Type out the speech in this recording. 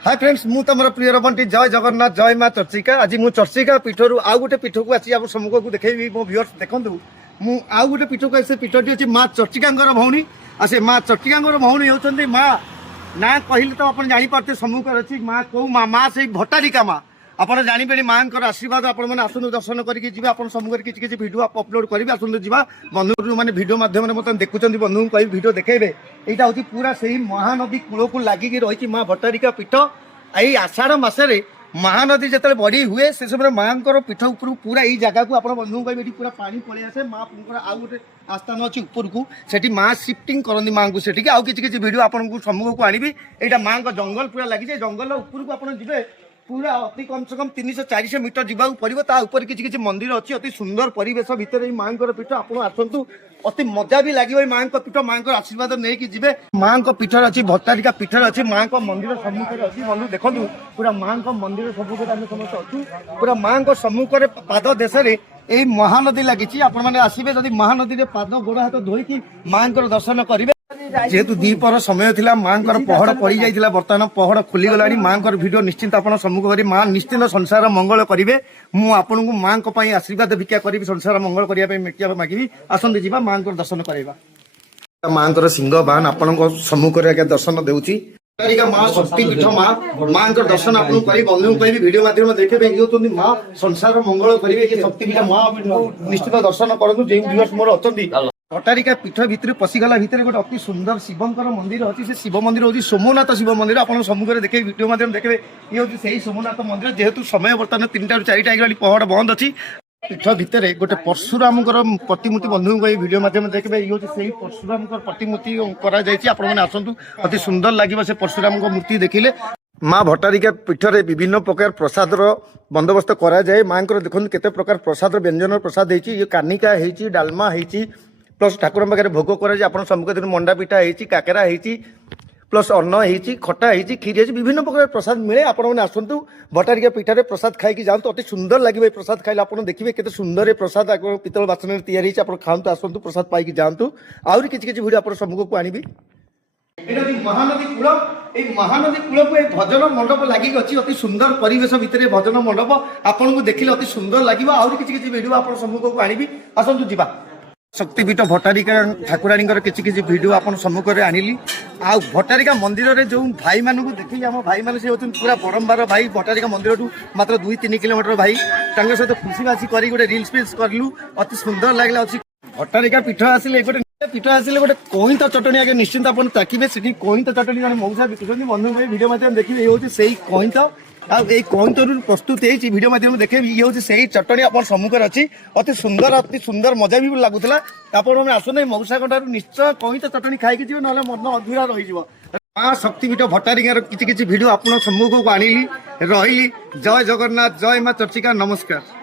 Hi friends मु तुम प्रिय बंटी जय जगन्नाथ जय माँ चर्चिका आज मु चर्चिका पीठर आउ गोटे पीठ को आसी सम्मुख को देखी मो व्यूअर्स देखूँ मु आउ गोटे पीठ को से पीठटी अच्छी माँ चर्चिका भौणी आ से माँ चर्चिका भौणी होती माँ ना कहले तो आप जापारे सम्मुख अच्छी माँ कौ माँ माँ से भट्टारिका माँ आप जानपे माँ आशीर्वाद आपने आसतु दर्शन करके सम्मुख किसी भिडियो अपलोड करेंगे आसतु जा बंधु मैंने भिडियो माध्यम मतलब देखुं बंधु को भिडियो देखेबे यहाँ हूँ पूरा से महानदी कूल को लगिकी रही माँ भट्टारिका पीठ यही आषाढ़ मसरे महानदी जिते बढ़ी हुए से समय माँ पीठ उपर पूरा यही जगह को आप बंधु कहे पूरा पानी पलि आसे माँ आउ गोटे आस्थान अच्छी उपरकू से माँ शिफ्टिंग करती माँ को से आउ किसी भिडियो आपको सम्मुख को आनी यहाँ माँ का जंगल पूरा लगी जंगल उपरकू आप जी पूरा अति कम से कम 300-400 मीटर जावाक पड़ो तापर किसी मंदिर अच्छी अति सुंदर परिवेश भितर माँ पीठ आप आसतु अति मजा भी लगे माँ पीठ माँ आशीर्वाद नहीं कि जी माँ पीठर अच्छी भट्टारिका पीठर अच्छी माँ मंदिर सम्मुखें अच्छी बंधु देखो पूरा माँ मंदिर सम्मुखें आम समस्त अच्छु पूरा माँ सम्मुखें पाद देश यही महानदी लगी आपने आसवे जब महानदी पाद गोड़ हाथ धोईकी माँ दर्शन करेंगे जेहेतु दीपर समय थिला माँ पहड़ पड़ जाइए बर्तमान पहड़ खोलीगला माँ भिडियो निश्चिंत आप सम्मुख करें माँ निश्चिंत संसार मंगल करेंगे मुझे माँ आशीर्वाद भिक्षा करी संसार मंगल करने मेटिया मागिबी आसंते जी माँ दर्शन करवा माँ सिंह बान आपण सम्मुख दर्शन देउची माँ शक्ति पीठ माँ दर्शन आपको कर बंधु कह भिडियो माध्यम देखे ये माँ संसार मंगल करेंगे शक्ति पीठ माँ निश्चित दर्शन करूँ जो व्यूअर्स मोर अच्छा भट्टारिका पीठ भितर पशिगला भितर गोटे अति सुंदर शिवंकर मंदिर अच्छी से शिव मंदिर हूँ सोमनाथ शिव मंदिर आप सम्मुख देखे भिडियो माध्यम देखे ये हूँ से सोमनाथ मंदिर जेहेतु समय बर्तमान 3टा ରୁ 4टा होगा पहड़ बंद अच्छी पीठ भितर गोटे परशुराम प्रतिमूर्ति बंधु को भिडियो माध्यम देखिए ये हूँ से परशुराम प्रतिमूर्ति आसतु अति सुंदर लगे से परशुराम मूर्ति देखिले माँ भट्टारिका पीठरे विभिन्न प्रकार प्रसाद बंदोबस्त कराए माँ देखते केते प्रकार प्रसाद व्यंजन प्रसाद होती ये कानिका होती डालमा होती प्लस ठाकुर पाखे भोग कराए आप सम्मुख दिन मंडा पिठा होती काकेरा होती प्लस अन्न होती खटा होती खीर होती विभिन्न प्रकार प्रसाद मिले आपने आसतु भट्टारिका पीठरे प्रसाद खाई जातु अति सुंदर लगे प्रसाद खाइले आप देखिए केते सुंदर प्रसाद पितल बासन में तैयारी आप खातु आसतु प्रसाद पाई जातु आहरी किसी भिडियो आप सम्मुख को आनी महानदी कूल ये महानदी कूल को भजन मंडप लगी अच्छी अति सुंदर परिवेश भितर भजन मंडप आपन को देखिले अति सुंदर लगे आहरी किसी भिडियो आप सम्मुख को आनी आसतु जीवा शक्तिपीठ भट्टारिका ठाकुराणी किसी भिडियो आप सम्मुख में आनिली आ भट्टारिका मंदिर में जो भाई मानू देखिए आम भाई मैंने होती पूरा बरंबार भाई भट्टारिका मंदिर मात्र 2-3 किलोमीटर भाई सहित खुशी कर गोटे रिल्स फिल्स कलु अति सुंदर लगे अच्छी भट्टारिका पीठ आसिले गोटे पीठ आसिले गोटे कईत चटनी आगे निश्चिंत आप ताकिए से कईत चटनी जन मौसा बिकुंट बंधु भाई भिडियो माध्यम देखिए ये हूँ से कईत कईतर प्रस्तुत होती भिडियो माध्यम देखे ये हूँ से चटनी आप सम्मुख अच्छी अति सुंदर मजा भी लगुला आपने आसने मौसा निश्चय कईत चटनी खाई जी ना मन अधूरा रही माँ शक्तिपीठ भट्टारिकार किसी भिडियो आप सम्मुख को आनिली रही जय जगन्नाथ जय माँ चर्चिका नमस्कार।